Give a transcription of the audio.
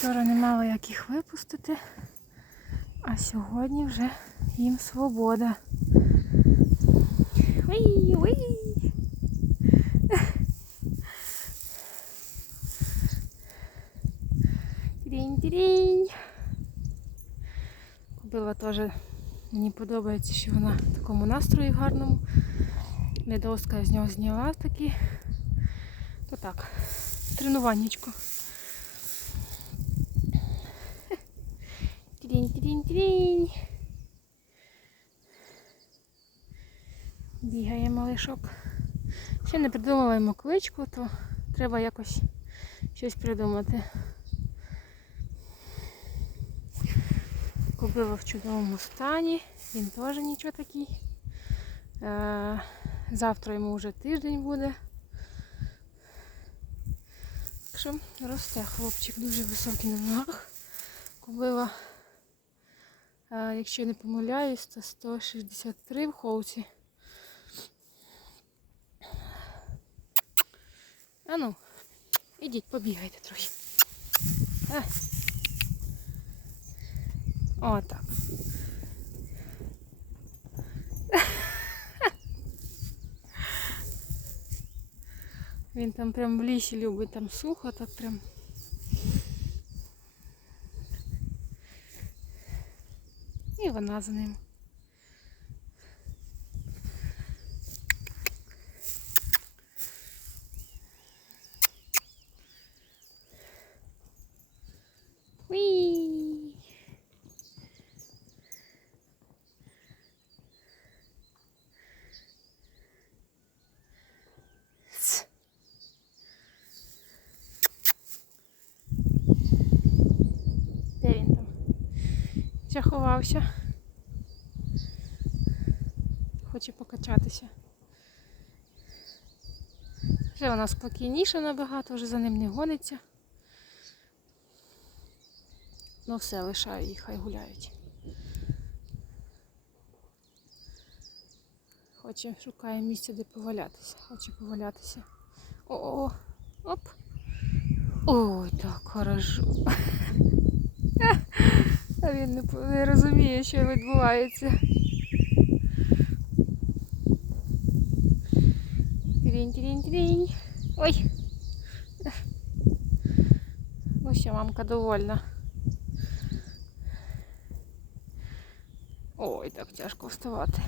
Вчора не мала як їх випустити, а сьогодні вже їм свобода. Уй, уй. Купила теж, мені подобається, що вона в такому настрої гарному. Недоска з нього зняла такі. То так, тренуваннячко. Трінь-трінь-трінь. Бігає малишок. Ще не придумала йому кличку, то треба якось щось придумати. Купила в чудовому стані, він теж нічого такий. Е, Завтра йому вже тиждень буде. Так що росте хлопчик дуже високий на ногах. Купила, е, якщо не помиляюсь, то 163 в холці. А ну, ідіть, побігайте трохи. А. О, так. Він там прям в лісі любить, там сухо, так прям. І вона з ним. Уі. Ц. Де він там? Заховався. Хоче покачатися. Вже вона спокійніша набагато, вже за ним не гониться. Ну все, лишаю їх, хай гуляють. Хоче, шукає місце, де повалятися. Хоче повалятися. О-о-о! Оп! Ой, так хорошо. Він не, розуміє, що відбувається. Трінь, трінь, трінь. Ой. Ну що, мамка довольна. Ой, так тяжко вставати.